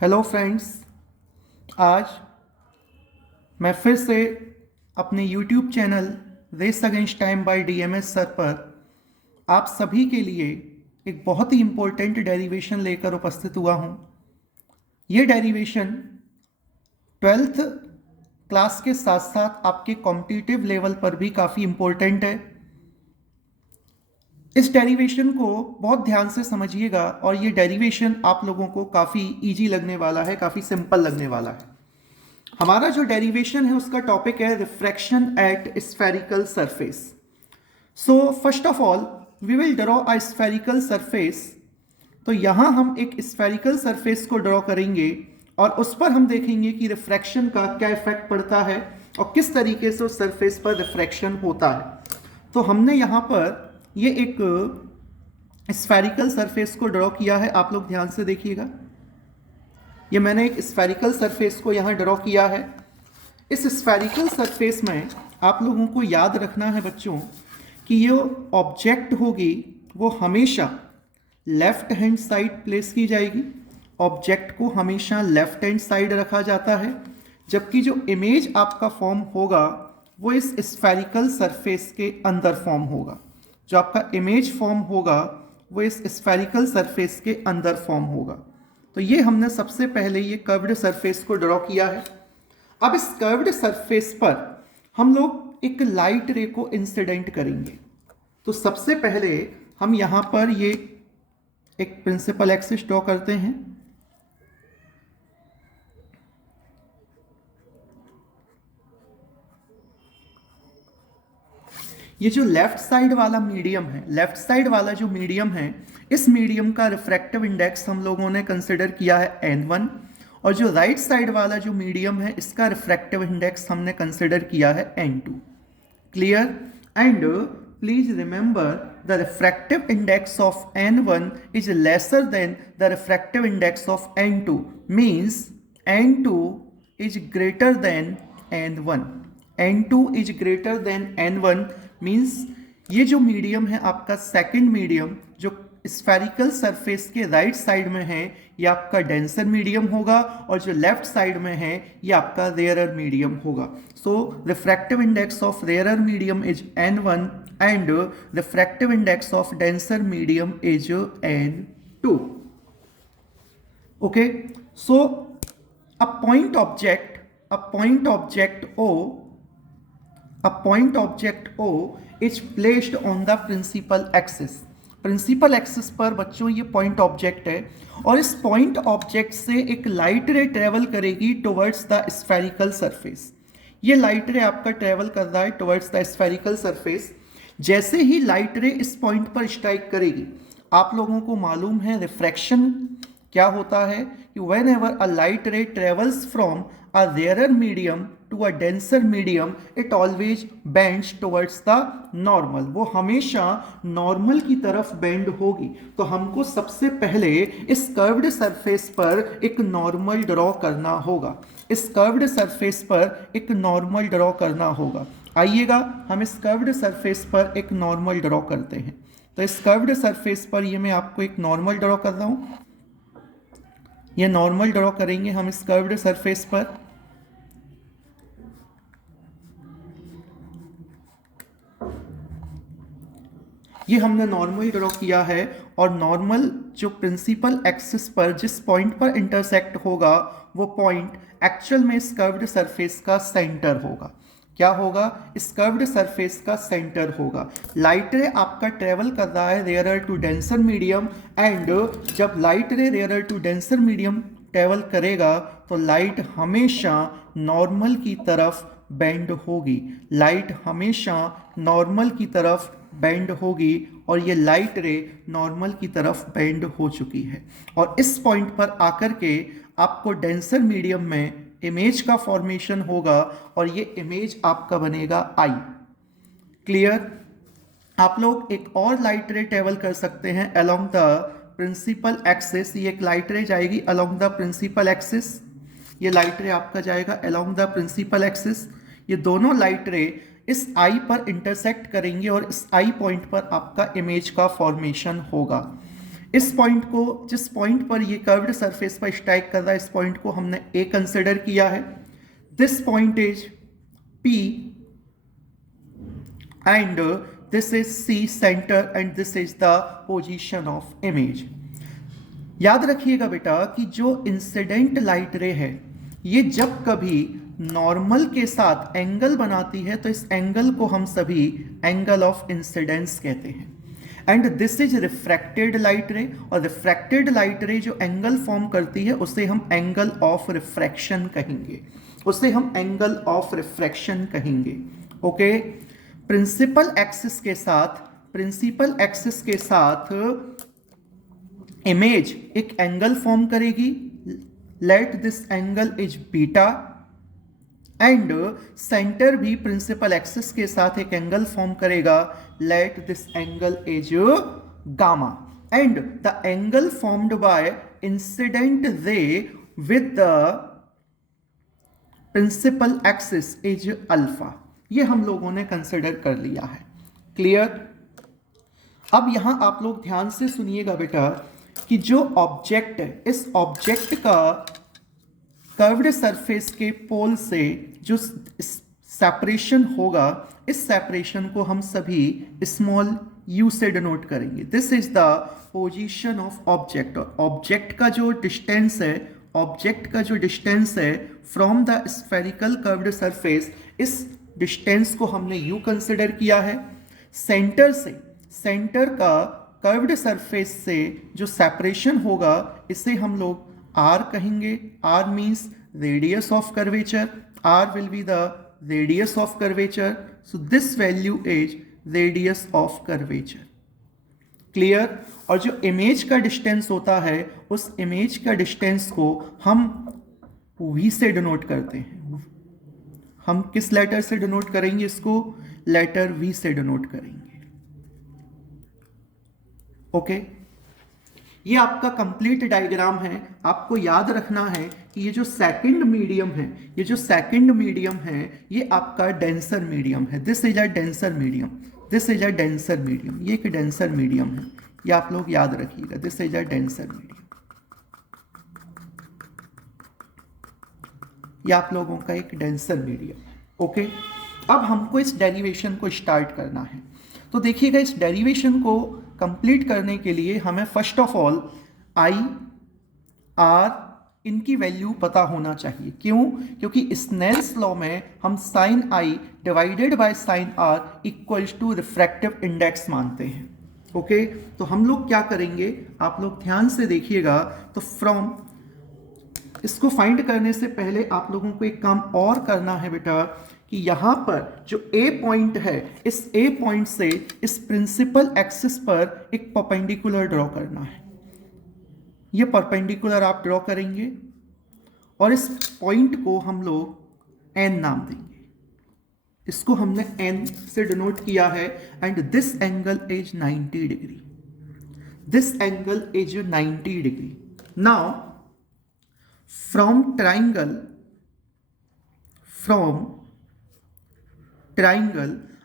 Hello friends. आज मैं फिर से अपने YouTube channel race against time by DMS sir पर आप सभी के लिए एक बहुत ही इम्पोर्टेंट डेरिवेशन लेकर उपस्थित हुआ हूँ। ये डेरिवेशन 12th क्लास के साथ साथ आपके कॉम्पिटिटिव लेवल पर भी काफ़ी इम्पोर्टेंट है। इस डेरिवेशन को बहुत ध्यान से समझिएगा और ये डेरिवेशन आप लोगों को काफ़ी इजी लगने वाला है, काफ़ी सिंपल लगने वाला है। हमारा जो डेरिवेशन है उसका टॉपिक है refraction at spherical surface. So first of all we will draw a spherical surface. तो यहाँ हम एक स्फेरिकल सरफेस को ड्रॉ करेंगे और उस पर हम देखेंगे कि रिफ्रैक्शन का क्या इफेक्ट पड़ता है और किस तरीके से उस सरफेस पर रिफ्रैक्शन होता है। तो हमने यहाँ पर ये एक स्फेरिकल सरफेस को ड्रॉ किया है। आप लोग ध्यान से देखिएगा, ये मैंने एक स्फेरिकल सरफेस को यहाँ ड्रॉ किया है। इस स्फेरिकल सरफेस में आप लोगों को याद रखना है बच्चों कि ये ऑब्जेक्ट होगी वो हमेशा लेफ्ट हैंड साइड प्लेस की जाएगी। ऑब्जेक्ट को हमेशा लेफ्ट हैंड साइड रखा जाता है, जबकि जो इमेज आपका फॉर्म होगा वो इस स्फेरिकल सरफेस के अंदर फॉर्म होगा। जो आपका इमेज फॉर्म होगा वो इस स्फेरिकल सरफेस के अंदर फॉर्म होगा। तो ये हमने सबसे पहले ये कर्व्ड सरफेस को ड्रॉ किया है। अब इस कर्व्ड सरफेस पर हम लोग एक लाइट रे को इंसिडेंट करेंगे। तो सबसे पहले हम यहाँ पर ये एक प्रिंसिपल एक्सिस ड्रॉ करते हैं। ये जो लेफ्ट साइड वाला मीडियम है, लेफ्ट साइड वाला जो मीडियम है, इस मीडियम का रिफ्रैक्टिव इंडेक्स हम लोगों ने कंसिडर किया है n1, और जो राइट साइड वाला जो मीडियम है इसका रिफ्रैक्टिव इंडेक्स हमने कंसिडर किया है n2। Clear? And please remember the refractive index of n1 is lesser than the refractive index of n2, means n2 is greater than n1। n2 is greater than n1 means ये जो medium है आपका second medium जो spherical surface के right side में है ये आपका डेंसर मीडियम होगा, और जो लेफ्ट साइड में है ये आपका रेयरर मीडियम होगा। So refractive index of rarer medium is n1 and refractive index of denser medium is n2। Okay, so a point object O is placed on the principal axis। Principal axis पर बच्चों ये point object है और इस point object से एक light रे travel करेगी टुवर्ड्स द स्फेरिकल सरफेस। ये लाइट रे आपका ट्रेवल कर रहा है टुवर्ड्स द स्फेरिकल सरफेस। जैसे ही लाइट रे इस पॉइंट पर स्ट्राइक करेगी, आप लोगों को मालूम है रिफ्रैक्शन क्या होता है कि whenever a light ray travels from a rarer medium to a denser medium it always bends towards the normal. वो हमेशा नॉर्मल की तरफ बेंड होगी। तो हमको सबसे पहले इस कर्व्ड सरफेस पर एक नॉर्मल ड्रॉ करना होगा। इस कर्व्ड सरफेस पर एक नॉर्मल ड्रॉ करना होगा। आइएगा हम इस कर्व्ड सरफेस पर एक नॉर्मल ड्रॉ करते हैं। तो इस कर्व्ड सरफेस पर ये मैं आपको एक नॉर्मल ड्रॉ कर रहा हूँ। ये नॉर्मल ड्रॉ करेंगे हम इस कर्व्ड सरफेस पर। ये हमने नॉर्मल ड्रॉ किया है और नॉर्मल जो प्रिंसिपल एक्सिस पर जिस पॉइंट पर इंटरसेक्ट होगा वो पॉइंट एक्चुअल में इस कर्व्ड सरफेस का सेंटर होगा। क्या होगा? इस कर्व्ड सरफेस का सेंटर होगा। लाइट रे आपका ट्रेवल कर रहा है rarer to denser medium, and जब light ray rarer to denser medium travel करेगा तो लाइट हमेशा नॉर्मल की तरफ बेंड होगी। लाइट हमेशा नॉर्मल की तरफ बेंड होगी और ये लाइट रे नॉर्मल की तरफ बेंड हो चुकी है। और इस पॉइंट पर आकर के आपको डेंसर मीडियम में इमेज का फॉर्मेशन होगा और ये इमेज आपका बनेगा आई। क्लियर? आप लोग एक और लाइट रे ट्रेवल कर सकते हैं अलोंग द प्रिंसिपल एक्सिस। ये एक लाइट रे जाएगी अलोंग द प्रिंसिपल एक्सिस। ये लाइट रे आपका जाएगा अलोंग द प्रिंसिपल एक्सिस। ये दोनों लाइट रे इस आई पर इंटरसेक्ट करेंगे और इस आई पॉइंट पर आपका इमेज का फॉर्मेशन होगा। इस पॉइंट को, जिस पॉइंट पर ये कर्व्ड सरफेस पर स्ट्राइक कर रहा है, इस पॉइंट को हमने ए कंसिडर किया है. This point is P and this is C centre and this is the position of image. याद रखिएगा बेटा कि जो इंसिडेंट लाइट रे है ये जब कभी नॉर्मल के साथ एंगल बनाती है तो इस एंगल को हम सभी एंगल ऑफ इंसिडेंस कहते हैं. And this is refracted light रे, और रिफ्रैक्टेड लाइट रे जो एंगल फॉर्म करती है उसे हम एंगल ऑफ रिफ्रैक्शन कहेंगे, उसे हम एंगल ऑफ रिफ्रैक्शन कहेंगे. ओके. प्रिंसिपल एक्सिस के साथ इमेज एक एंगल फॉर्म करेगी. Let this angle is beta and centre भी प्रिंसिपल एक्सिस के साथ एक एंगल फॉर्म करेगा. Let this angle is gamma and the angle formed by incident ray with the principal axis is alpha. ये हम लोगों ने कंसिडर कर लिया है. क्लियर. अब यहां आप लोग ध्यान से सुनिएगा बेटा कि जो ऑब्जेक्ट है, इस ऑब्जेक्ट का कर्व्ड सरफेस के पोल से जो सेपरेशन होगा, इस सेपरेशन को हम सभी स्मॉल u से डिनोट करेंगे. This is the position of object. और ऑब्जेक्ट का जो डिस्टेंस है from the spherical curved surface, इस डिस्टेंस को हमने u कंसिडर किया है. सेंटर का कर्व्ड सरफेस से जो सेपरेशन होगा इसे हम लोग r कहेंगे. r means radius of curvature. r will be the radius of curvature. So this value is radius of curvature. Clear. और जो इमेज का डिस्टेंस होता है, उस इमेज का डिस्टेंस को हम v से डिनोट करते हैं. हम किस लेटर से डिनोट करेंगे इसको? लेटर v से डिनोट करेंगे. ओके. ये आपका कंप्लीट डायग्राम है. आपको याद रखना है कि ये जो सेकंड मीडियम है ये आपका डेंसर मीडियम है. This is a denser medium. ये एक डेंसर मीडियम है. ये आप लोग याद रखिएगा. This is a denser medium. ये आप लोगों का एक डेंसर मीडियम है. ओके. अब हमको इस डेरिवेशन को स्टार्ट करना है. तो देखिएगा, इस डेरिवेशन को कंप्लीट करने के लिए हमें first of all i, r, इनकी वैल्यू पता होना चाहिए. क्यों? क्योंकि स्नेल्स लॉ में हम sine i divided by sine r equals to refractive index मानते हैं. ओके. तो हम लोग क्या करेंगे, आप लोग ध्यान से देखिएगा. तो फ्रॉम इसको फाइंड करने से पहले आप लोगों को एक काम और करना है बेटा कि यहां पर जो ए पॉइंट है, इस ए पॉइंट से इस प्रिंसिपल एक्सिस पर एक परपेंडिकुलर ड्रॉ करना है. ये परपेंडिकुलर आप ड्रॉ करेंगे और इस पॉइंट को हम लोग एन नाम देंगे. इसको हमने एन से डिनोट किया है. And this angle is 90 degree. This angle is 90 degree. Now from triangle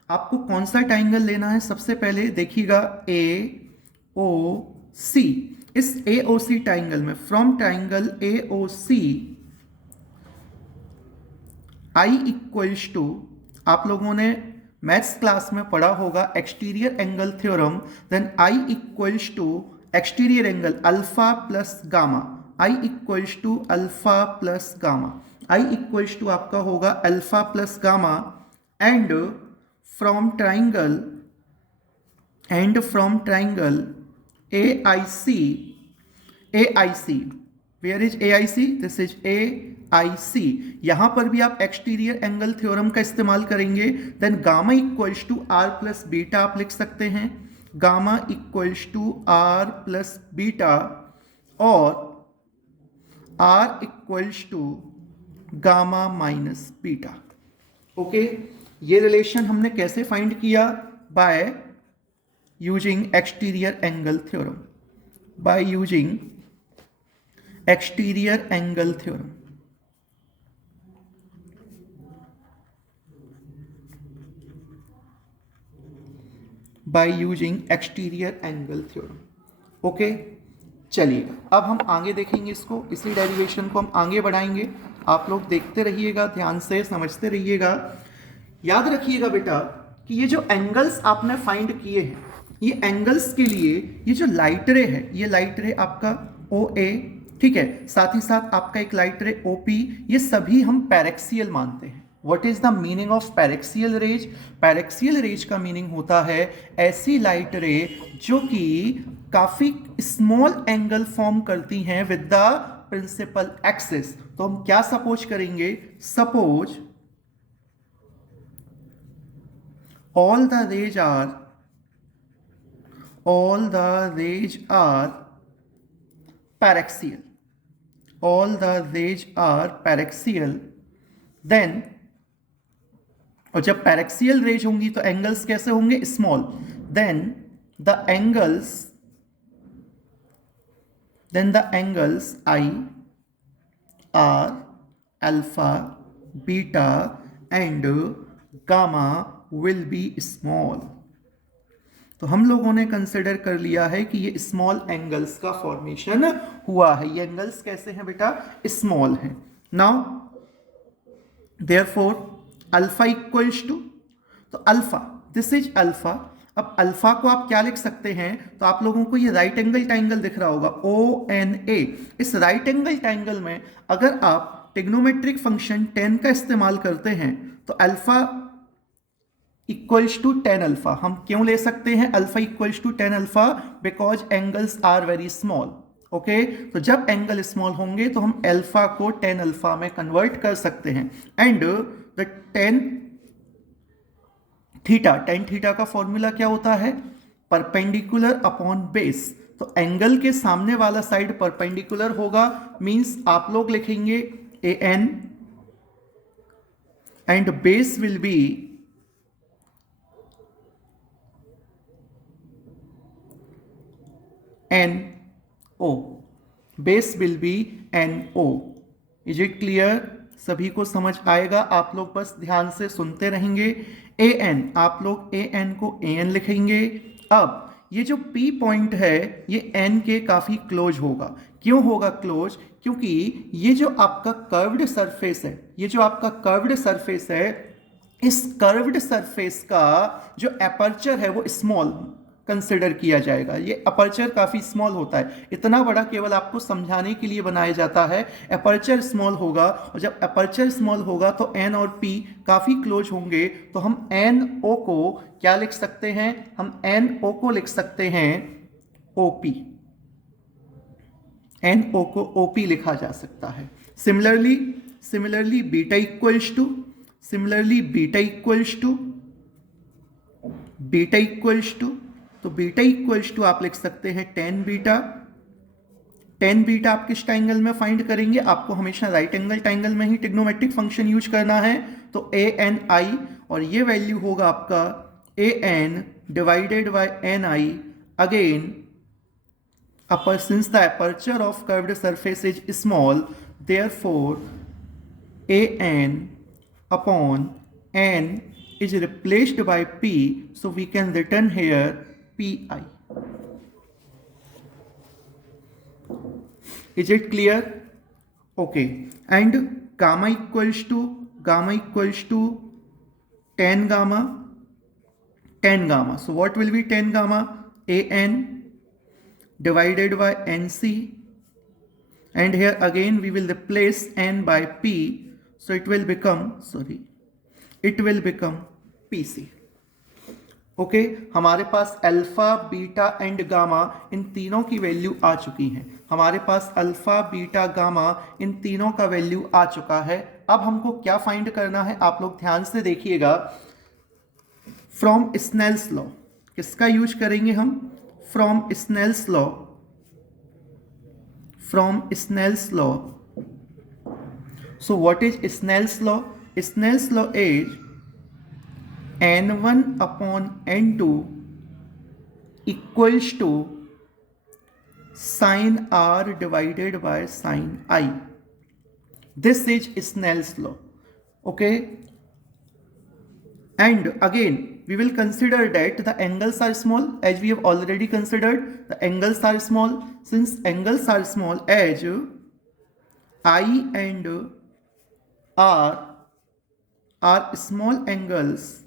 आपको कौन सा ट्राइंगल लेना है? सबसे पहले देखिएगा AOC. इस AOC ट्राइंगल में from triangle AOC I equals to, आप लोगों ने मैथ्स क्लास में पढ़ा होगा exterior angle theorem. Then I equals to exterior angle alpha plus gamma. I equals to alpha plus gamma. I equals to आपका होगा alpha plus gamma. And from triangle AIC, where is AIC? This is AIC. यहां पर भी आप exterior angle theorem का इस्तेमाल करेंगे. Then gamma equals to R plus beta आप लिख सकते हैं. Gamma equals to R plus beta और R equals to gamma minus beta. Okay. ये रिलेशन हमने कैसे फाइंड किया? By using exterior angle theorem. By using exterior angle theorem. By using exterior angle theorem. Okay, चलिएगा अब हम आगे देखेंगे इसको, इसी डेरिवेशन को हम आगे बढ़ाएंगे। आप लोग देखते रहिएगा, ध्यान से समझते रहिएगा। याद रखिएगा बेटा कि ये जो एंगल्स आपने फाइंड किए हैं, ये एंगल्स के लिए ये जो लाइट रे है, ये लाइट रे आपका ओ ए, ठीक है, साथ ही साथ आपका एक लाइट रे ओ पी, ये सभी हम पैरेक्सियल मानते हैं। What is the meaning of paraxial rays? Paraxial rays का मीनिंग होता है ऐसी लाइट रे जो कि काफी स्मॉल एंगल फॉर्म करती हैं विद द प्रिंसिपल एक्सिस। तो हम क्या सपोज करेंगे? Suppose all the rays are paraxial, all the rays are paraxial, then और जब पैरेक्सियल रेज होंगी तो एंगल्स कैसे होंगे? Small. Then the angles i r alpha beta and gamma will be small. तो हम लोगों ने कंसिडर कर लिया है कि ये स्मॉल एंगल्स का फॉर्मेशन हुआ है। ये एंगल्स कैसे हैं बेटा? स्मॉल हैं। Now therefore alpha equals to, तो अल्फा, दिस इज अल्फा। अब अल्फा को आप क्या लिख सकते हैं? तो आप लोगों को ये राइट एंगल ट्रायंगल दिख रहा होगा ओ एन ए। इस राइट एंगल ट्रायंगल में अगर आप ट्रिग्नोमेट्रिक फंक्शन tan का इस्तेमाल करते हैं तो alpha equals to tan alpha. हम क्यों ले सकते हैं alpha equals to tan alpha? Because angles are very small. Okay, तो जब एंगल स्मॉल होंगे तो हम अल्फा को tan अल्फा में कन्वर्ट कर सकते हैं। एंड द tan थीटा का फॉर्मूला क्या होता है? Perpendicular upon base. तो एंगल के सामने वाला साइड परपेंडिकुलर होगा, मींस आप लोग लिखेंगे A N and base will be N O, base will be N O. Is it clear? सभी को समझ आएगा? आप लोग बस ध्यान से सुनते रहेंगे। ए एन, आप लोग ए एन को ए एन लिखेंगे। अब ये जो P पॉइंट है ये N के काफी क्लोज होगा। क्यों होगा क्लोज? क्योंकि ये जो आपका कर्व्ड सरफेस है, ये जो आपका कर्व्ड सरफेस है, इस कर्व्ड सरफेस का जो एपर्चर है वो स्मॉल कंसिडर किया जाएगा। ये अपर्चर काफी स्मॉल होता है, इतना बड़ा केवल आपको समझाने के लिए बनाया जाता है। अपर्चर स्मॉल होगा, और जब अपर्चर स्मॉल होगा तो एन और पी काफी क्लोज होंगे। तो हम एन ओ को क्या लिख सकते हैं? हम एन ओ को लिख सकते हैं ओपी। एन ओ को ओपी लिखा जा सकता है। सिमिलरली बीटा इक्वल्स टू, तो बीटा इक्वल्स टू आप लिख सकते हैं tan बीटा। tan बीटा आप किस ट्रायंगल में फाइंड करेंगे? आपको हमेशा राइट एंगल ट्रायंगल में ही ट्रिग्नोमेट्रिक फंक्शन यूज करना है। तो ए एन आई, और ये वैल्यू होगा आपका A N divided by N I. Again since the aperture of curved surface is small, therefore a n upon n is replaced by p, so we can written here pi. Is it clear? Okay, and gamma equals to tan gamma. So what will be tan gamma? A n divided by nc, and here again we will replace n by p, so it will become pc. Okay, हमारे पास alpha beta and gamma इन तीनों की value आ चुकी है। हमारे पास alpha beta gamma इन तीनों का value आ चुका है। अब हमको क्या फाइंड करना है? आप लोग ध्यान से देखिएगा। फ्रॉम स्नेल्स लॉ, किसका यूज करेंगे हम? From Snell's law. So what is Snell's law? Snell's law is n1 upon n2 equals to sin r divided by sin I. This is Snell's law. Okay, and again we will consider that the angles are small, as we have already considered. The angles are small. Since angles are small, as I and R are small angles,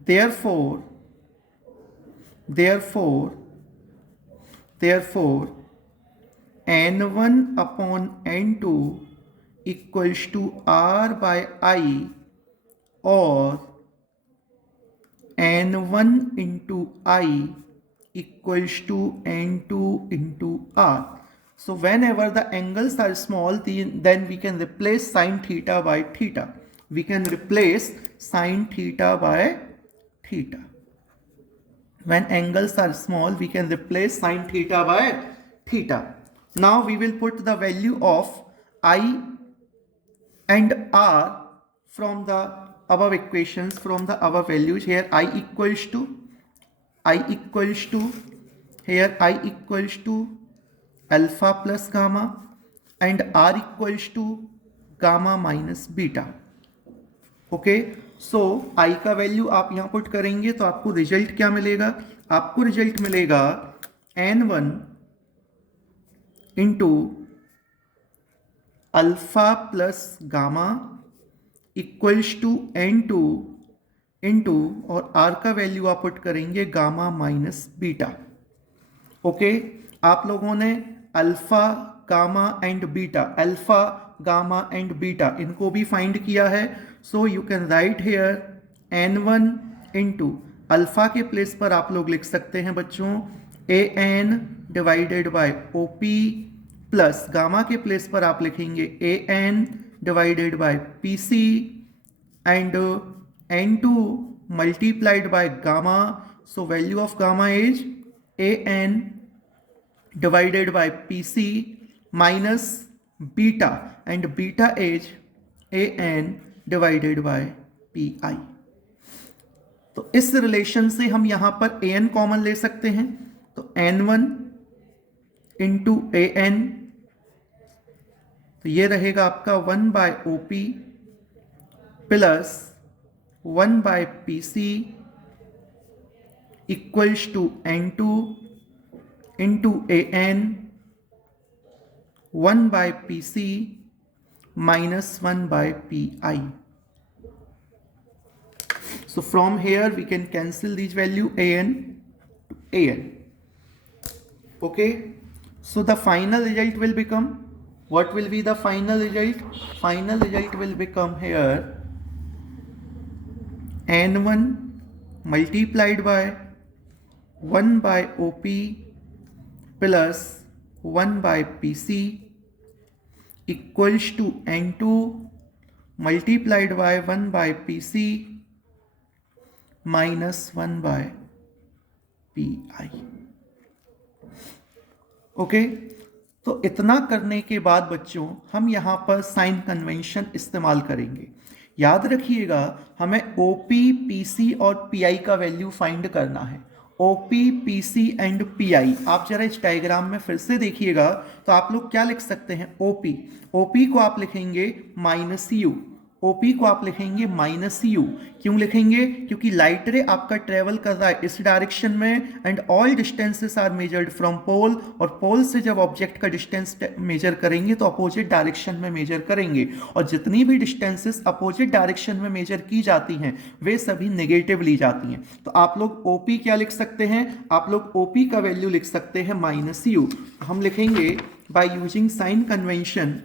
therefore n1 upon n2 equals to R by I, or n1 into I equals to n2 into R. So whenever the angles are small, then we can replace sine theta by theta. We can replace sine theta by theta. When angles are small, we can replace sine theta by theta. Now we will put the value of I and R from the above equations, from the above values. Here I equals to alpha plus gamma, and R equals to gamma minus beta. Okay, so I का value आप यहाँ put करेंगे तो आपको result क्या मिलेगा? आपको result मिलेगा n1 into alpha plus gamma equals to n2 into, और R का वैल्यू आप पुट करेंगे गामा माइनस बीटा. ओके, आप लोगों ने alpha gamma and beta, alpha gamma and beta, इनको भी फाइंड किया है. So you can write here n1 into alpha के प्लेस पर आप लोग लिख सकते हैं बच्चों an divided by OP, plus gamma के प्लेस पर आप लिखेंगे an divided bye PC, and n2 multiplied by gamma. So value of gamma is an divided by PC minus beta, and beta is an divided by pi. तो इस relation से हम यहां पर an कॉमन ले सकते हैं. तो n1 इंटू an, तो ये रहेगा आपका 1 by OP plus 1 by PC equals to n2 into an 1 by PC minus 1 by pi. So from here we can cancel these value an to an. Okay, so the final result will become, what will be the final result? Final result will become here n1 multiplied by 1 by OP plus 1 by PC equals to n2 multiplied by 1 by PC minus 1 by PI. Okay, तो इतना करने के बाद बच्चों हम यहां पर sign convention इस्तेमाल करेंगे. याद रखिएगा, हमें OP, PC और PI का वैल्यू फाइंड करना है. OP, PC and PI. आप जरा इस डायग्राम में फिर से देखिएगा तो आप लोग क्या लिख सकते हैं? OP को आप लिखेंगे माइनस U. OP को आप लिखेंगे माइनस U. क्यों लिखेंगे? क्योंकि लाइट रे आपका ट्रेवल कर रहा है इस डायरेक्शन में, and all distances are measured from pole, और पोल से जब ऑब्जेक्ट का डिस्टेंस मेजर करेंगे तो अपोजिट डायरेक्शन में मेजर करेंगे, और जितनी भी डिस्टेंसेस अपोजिट डायरेक्शन में मेजर की जाती हैं वे सभी नेगेटिव ली जाती हैं. तो आप लोग OP क्या लिख सकते हैं? आप लोग OP का वैल्यू लिख सकते हैं माइनस U. हम लिखेंगे by using sign convention,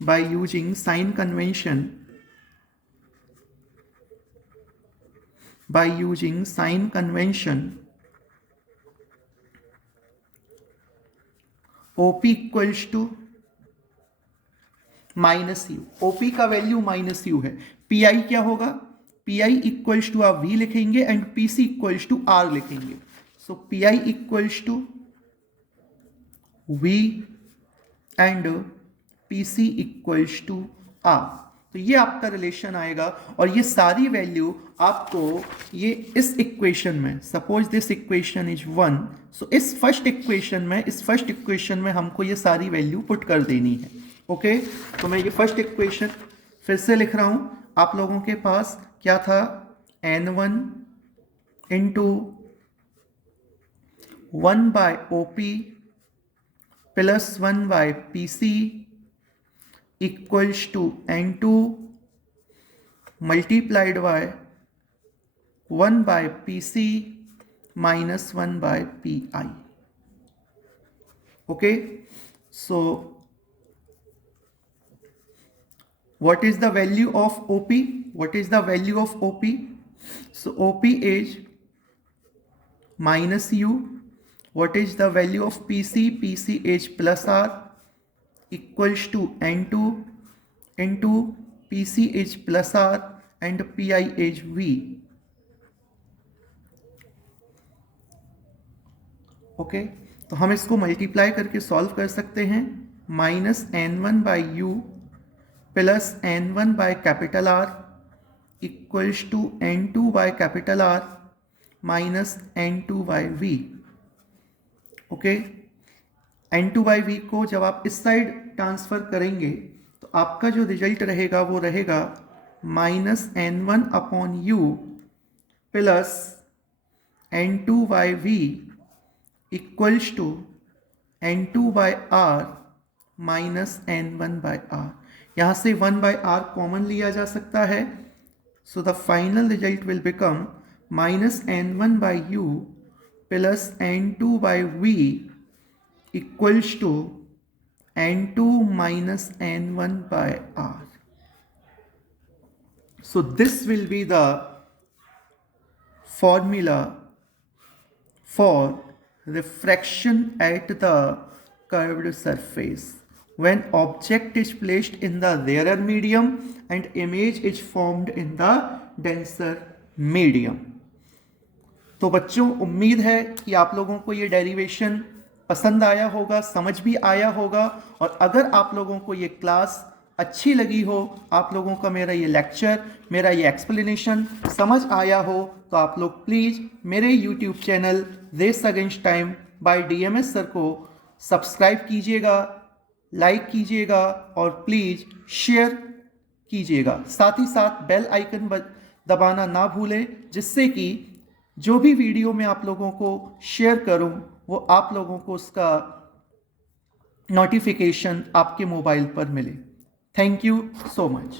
by using sign convention, OP equals to minus U. OP का वैल्यू माइनस U है. PI क्या होगा? PI इक्वल्स टू आप V लिखेंगे and PC equals to R लिखेंगे. So PI equals to V and PC equals to R. तो ये आपका रिलेशन आएगा, और ये सारी वैल्यू आपको ये इस इक्वेशन में, सपोज दिस इक्वेशन इज 1, सो इस फर्स्ट इक्वेशन में हमको ये सारी वैल्यू पुट कर देनी है. ओके, तो मैं ये फर्स्ट इक्वेशन फिर से लिख रहा हूं, आप लोगों के पास क्या था, N1 into 1/OP plus 1/PC equals to N2 multiplied by 1/PC minus 1/PI. Okay, so what is the value of OP? What is the value of OP? So OP is minus U. What is the value of PC? PC is plus R equals to N2 into PC is plus R and PI is V. Okay, तो हम इसको multiply करके solve कर सकते हैं। -N1/U plus N1/R equals to N2/R minus N2/V। Okay, N2/V को जब आप इस साइड ट्रांसफर करेंगे तो आपका जो रिजल्ट रहेगा वो रहेगा -N1/U plus N2/V equals to N2/R minus N1/R। यहाँ से 1/R कॉमन लिया जा सकता है, so the final result will become -N1/U plus N2/V equals to N2 minus N1/R. So this will be the formula for refraction at the curved surface when object is placed in the rarer medium and image is formed in the denser medium. तो बच्चों, उम्मीद है कि आप लोगों को ये derivation पसंद आया होगा, समझ भी आया होगा, और अगर आप लोगों को ये क्लास अच्छी लगी हो, आप लोगों का मेरा ये लेक्चर, मेरा ये एक्सप्लेनेशन समझ आया हो, तो आप लोग प्लीज़ मेरे YouTube channel race against time by DMS sir को सब्सक्राइब कीजिएगा, लाइक कीजिएगा और प्लीज़ शेयर कीजिएगा। साथ ही साथ बेल आइकन दबाना ना भूलें, जिससे कि जो भी वीडियो मैं आप लोगों को शेयर करूं वो आप लोगों को उसका नोटिफिकेशन आपके मोबाइल पर मिले। Thank you so much.